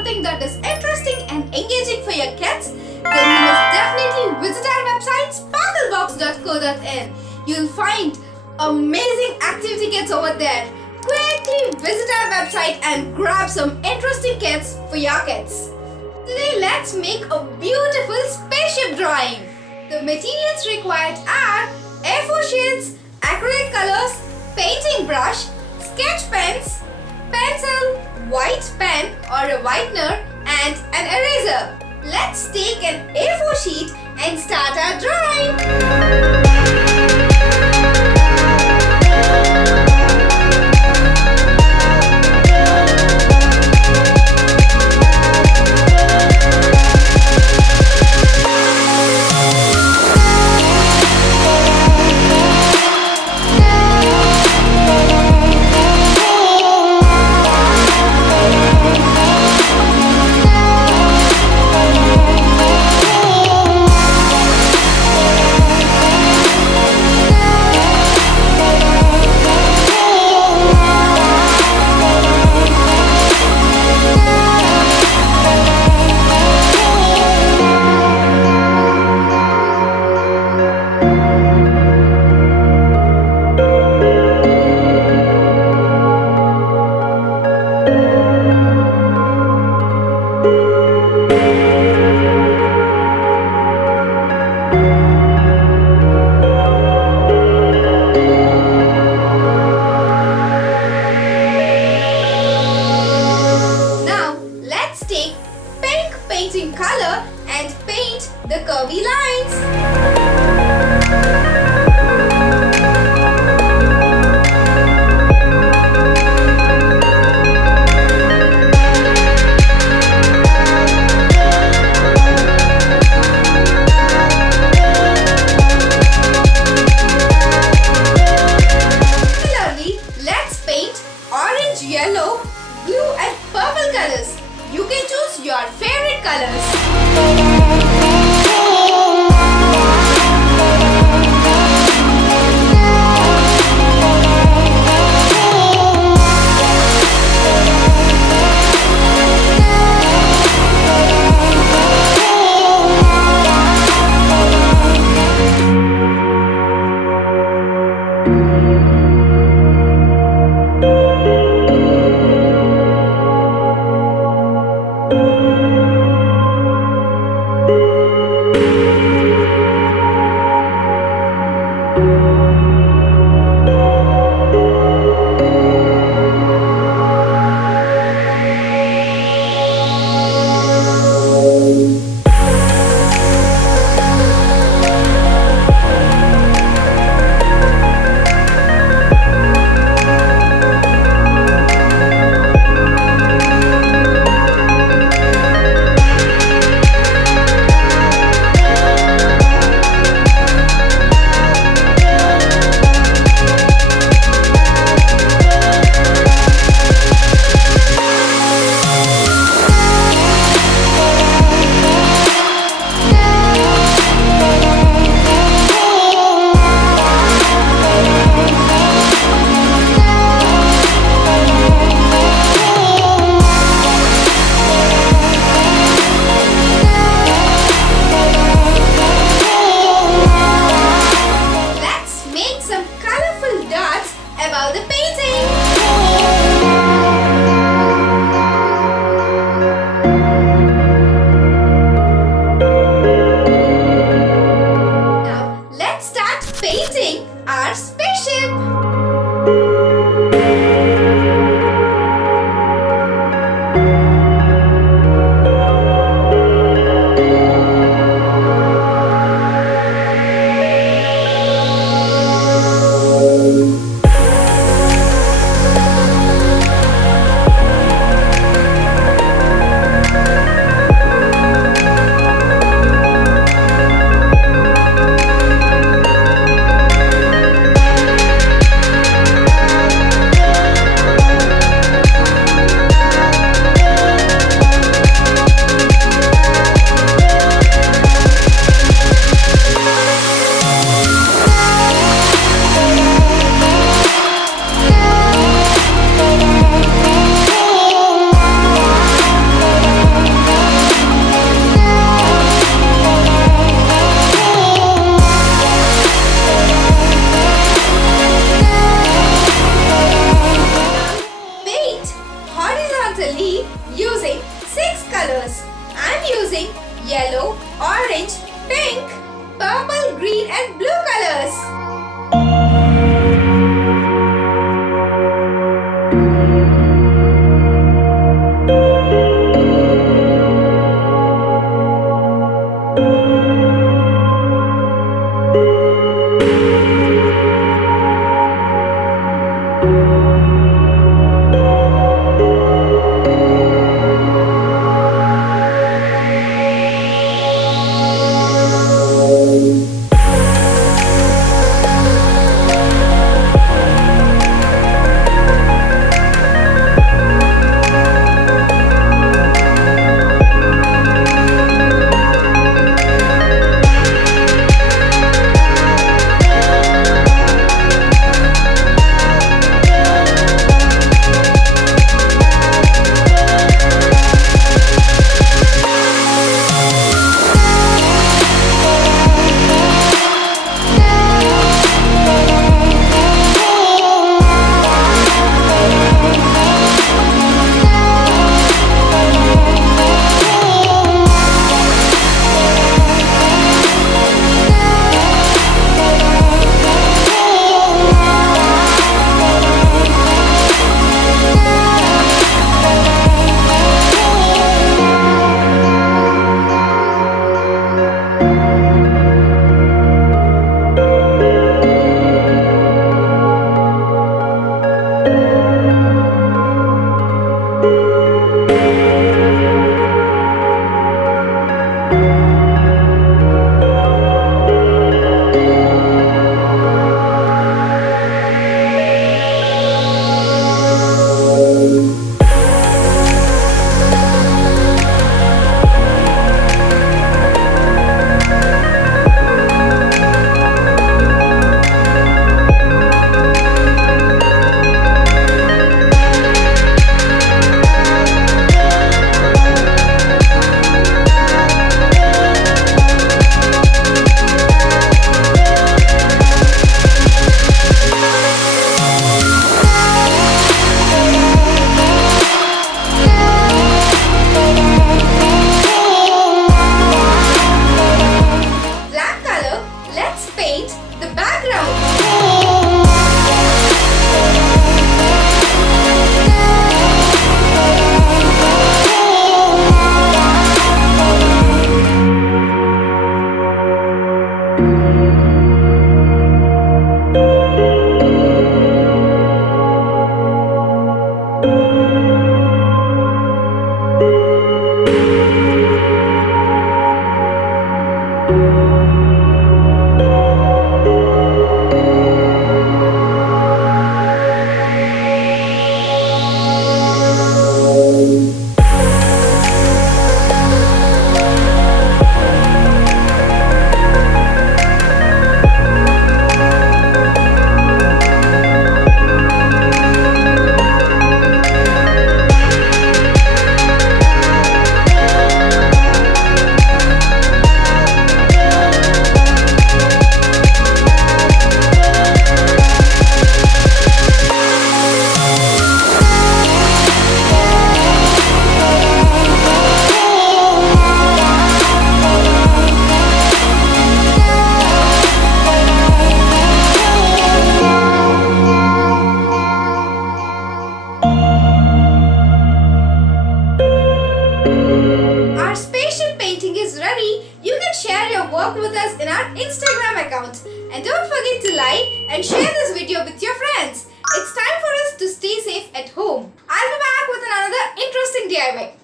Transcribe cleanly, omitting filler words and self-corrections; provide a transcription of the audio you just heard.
something that is interesting and engaging for your kids, then you must definitely visit our website sparklebox.co.in. You'll find amazing activity kits over there. Quickly visit our website and grab some interesting kits for your kids. Today let's make a beautiful spaceship drawing. The materials required are A4 sheets, acrylic colors, painting brush, sketch pens, pencil, white pen or a whitener and an eraser. Let's take an A4 sheet and start our drawing. Painting color and paint the curvy lines. Similarly, let's paint orange, yellow, blue and purple colors. You can choose your favorite colors. Painting our spaceship. Our spaceship painting is ready. You can share your work with us in our Instagram account. And don't forget to like and share this video with your friends. It's time for us to stay safe at home. I'll be back with another interesting DIY.